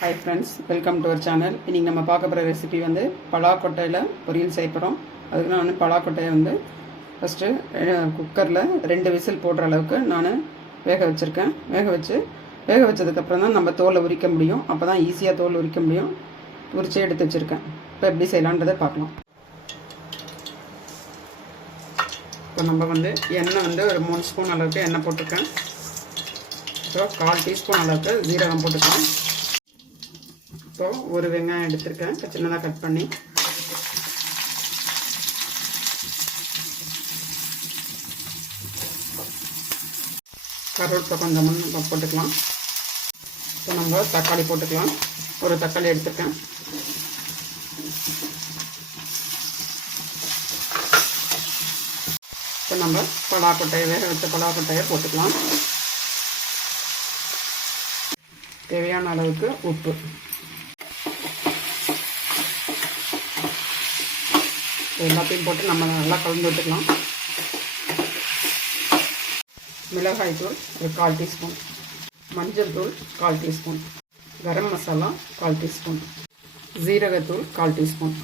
Hi friends, welcome to our channel. இன்றைக்கி நம்ம பார்க்க போகிற ரெசிபி வந்து பலாக்கொட்டையில் பொரியல் செய்ய போகிறோம். அதுக்கு நான் பலாக்கொட்டையை வந்து ஃபஸ்ட்டு குக்கரில் 2 விசில் போடுற அளவுக்கு நான் வேக வச்சுருக்கேன். வேக வச்சதுக்கப்புறம் தான் நம்ம தோலை உரிக்க முடியும். அப்போ தான் ஈஸியாக தோல் உரிக்க முடியும். உரிச்சே எடுத்து வச்சுருக்கேன். இப்போ எப்படி செய்யலான்றதை பார்க்கலாம். இப்போ நம்ம வந்து எண்ணெய் வந்து ஒரு 3 ஸ்பூன் அளவுக்கு எண்ணெய் போட்டிருக்கேன். இப்போ 1/4 டீஸ்பூன் அளவுக்கு ஜீரகம் போட்டுக்கலாம். இப்போ ஒரு வெங்காயம் எடுத்திருக்கேன், சின்னதாக கட் பண்ணி. கருவேப்பிலை கொஞ்சம் போட்டுக்கலாம். இப்போ நம்ம தக்காளி போட்டுக்கலாம். ஒரு தக்காளி எடுத்திருக்கேன். இப்போ நம்ம பலாக்கொட்டையை வேக வச்ச பலாக்கொட்டையை போட்டுக்கலாம். தேவையான அளவுக்கு உப்பு. எல்லாத்தையும் போட்டு நம்ம நல்லா கலந்து விட்டுக்கலாம். மிளகாய் தூள் ஒரு 1/4 டீஸ்பூன், மஞ்சள் தூள் 1/4 டீஸ்பூன், கரம் மசாலா 1/4 டீஸ்பூன், ஜீரகத்தூள் 1/4 டீஸ்பூன்.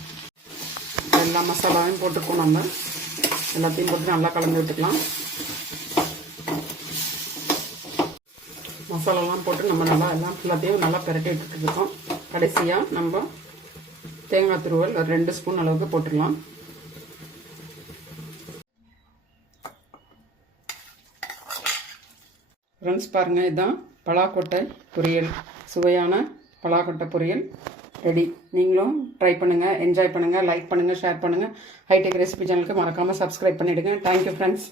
எல்லா மசாலாவையும் போட்டுருக்கோம். நம்ம எல்லாத்தையும் போட்டு நல்லா கலந்து விட்டுக்கலாம். மசாலாலாம் போட்டு நம்ம நல்லா எல்லாத்தையும் நல்லா பிரட்டி விட்டுருக்கோம். கடைசியாக நம்ம தேங்காய் துருவல் ஒரு 2 ஸ்பூன் அளவுக்கு போட்டுடலாம். ஃப்ரெண்ட்ஸ் பாருங்கள், இதுதான் பலாக்கொட்டை பொரியல். சுவையான பலாக்கொட்டை பொரியல் ரெடி. நீங்களும் ட்ரை பண்ணுங்கள், என்ஜாய் பண்ணுங்கள், லைக் பண்ணுங்கள், ஷேர் பண்ணுங்கள். ஹைடெக் ரெசிபி சேனலுக்கு மறக்காமல் சப்ஸ்கிரைப் பண்ணிவிடுங்க. Thank you friends.